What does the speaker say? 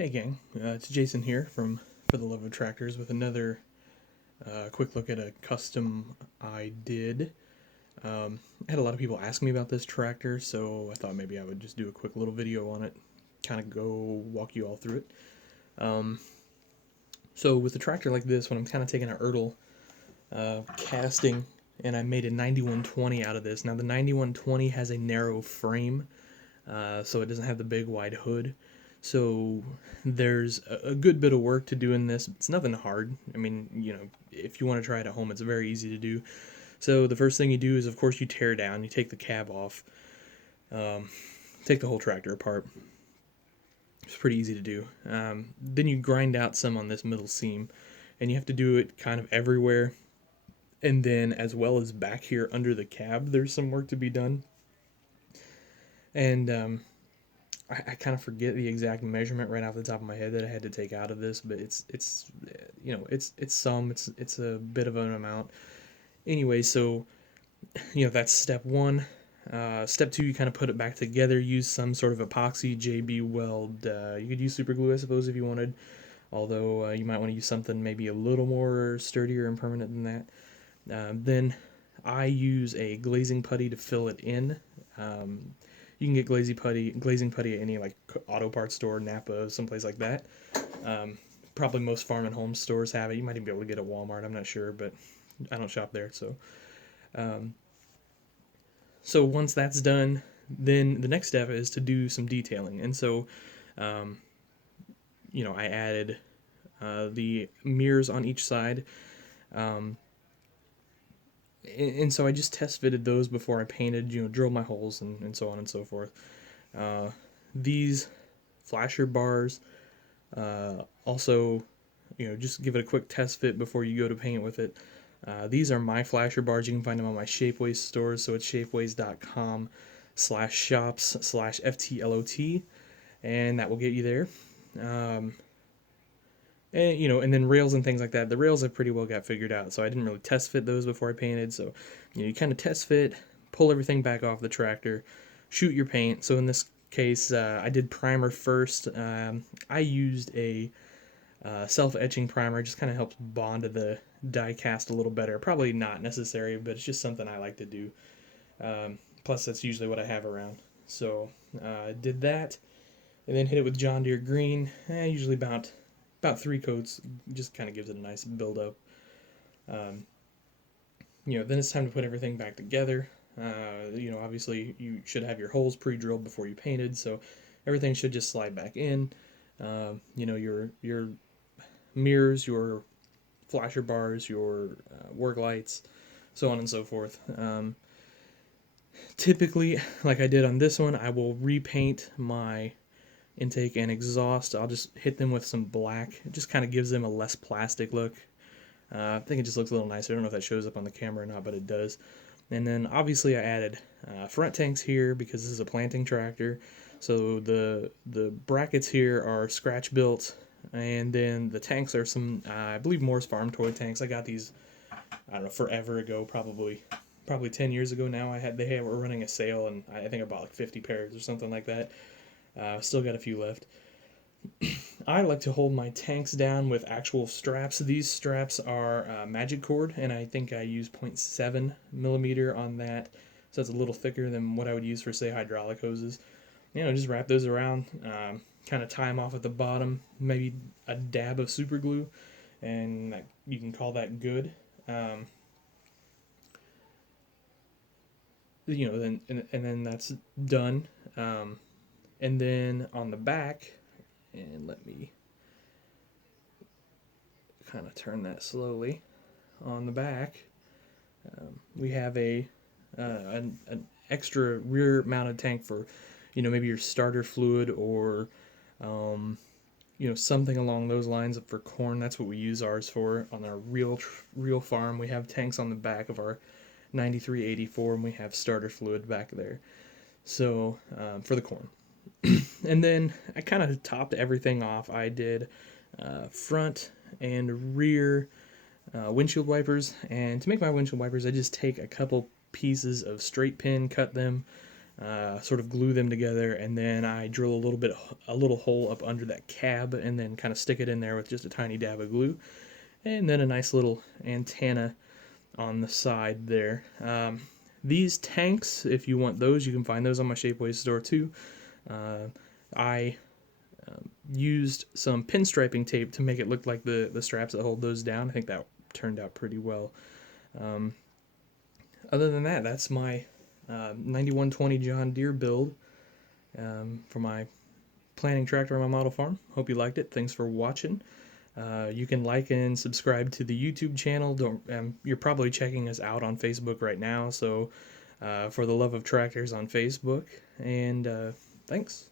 Hey gang, it's Jason here from For the Love of Tractors with another quick look at a custom I did. I had a lot of people ask me about this tractor, so I thought maybe I would just do a quick little video on it, kind of go walk you all through it. So with a tractor like this, when I'm kind of taking an Ertl casting, and I made a 9120 out of this. Now the 9120 has a narrow frame, so it doesn't have the big wide hood. So there's a good bit of work to do in this. It's nothing hard. I mean, if you want to try it at home, it's very easy to do. So the first thing you do is, of course, you tear down. You take the cab off. Take the whole tractor apart. It's pretty easy to do. Then you grind out some on this middle seam, and you have to do it kind of everywhere. And then as well as back here under the cab, there's some work to be done. And I kind of forget the exact measurement right off the top of my head that I had to take out of this, but it's a bit of an amount. Anyway, so that's step one. Step two, you kind of put it back together. Use some sort of epoxy JB weld. You could use super glue, I suppose, if you wanted. Although you might want to use something maybe a little more sturdier and permanent than that. Then I use a glazing putty to fill it in. You can get glazing putty at any like auto parts store, Napa, someplace like that. Probably most farm and home stores have it. You might even be able to get it at Walmart. I'm not sure, but I don't shop there. So once that's done, then the next step is to do some detailing. And so, I added the mirrors on each side. And so I just test fitted those before I painted, drilled my holes and so on and so forth. These flasher bars, also, just give it a quick test fit before you go to paint with it. These are my flasher bars. You can find them on my Shapeways stores, so it's shapeways.com/shops/FTLOT, and that will get you there. And then rails and things like that. The rails I pretty well got figured out, so I didn't really test fit those before I painted. So, you kind of test fit, pull everything back off the tractor, shoot your paint. So in this case, I did primer first. I used a self-etching primer. It just kind of helps bond to the die cast a little better. Probably not necessary, but it's just something I like to do. Plus, that's usually what I have around. So I did that, and then hit it with John Deere green. Usually about 3 coats, just kind of gives it a nice build up. Then it's time to put everything back together. Obviously you should have your holes pre-drilled before you painted, so everything should just slide back in. Your mirrors, your flasher bars, your work lights, so on and so forth. Typically, like I did on this one, I will repaint my intake and exhaust. I'll just hit them with some black. It just kind of gives them a less plastic look. I think it just looks a little nicer. I don't know if that shows up on the camera or not, but it does. And then obviously I added front tanks here because this is a planting tractor. So the brackets here are scratch built, and then the tanks are some I believe Moore's Farm toy tanks. I got these, I don't know, forever ago, probably 10 years ago now. They were running a sale, and I think I bought like 50 pairs or something like that. Still got a few left. I like to hold my tanks down with actual straps. These straps are magic cord, and I think I use 0.7 millimeter on that, so it's a little thicker than what I would use for, say, hydraulic hoses. Just wrap those around, kind of tie them off at the bottom, maybe a dab of super glue, and you can call that good. Then that's done. And then on the back, and let me kind of turn that slowly. On the back, we have an extra rear-mounted tank for, maybe your starter fluid or, something along those lines for corn. That's what we use ours for on our real farm. We have tanks on the back of our 9384, and we have starter fluid back there. So for the corn. And then I kind of topped everything off. I did front and rear windshield wipers, and to make my windshield wipers, I just take a couple pieces of straight pin, cut them, sort of glue them together, and then I drill a little hole up under that cab, and then kind of stick it in there with just a tiny dab of glue, and then a nice little antenna on the side there. These tanks, if you want those, you can find those on my Shapeways store too. I used some pinstriping tape to make it look like the straps that hold those down. I think that turned out pretty well. Other than that, that's my 9120 John Deere build for my planting tractor on my model farm. Hope you liked it. Thanks for watching. You can like and subscribe to the YouTube channel. You're probably checking us out on Facebook right now, so for the love of tractors on Facebook. And thanks.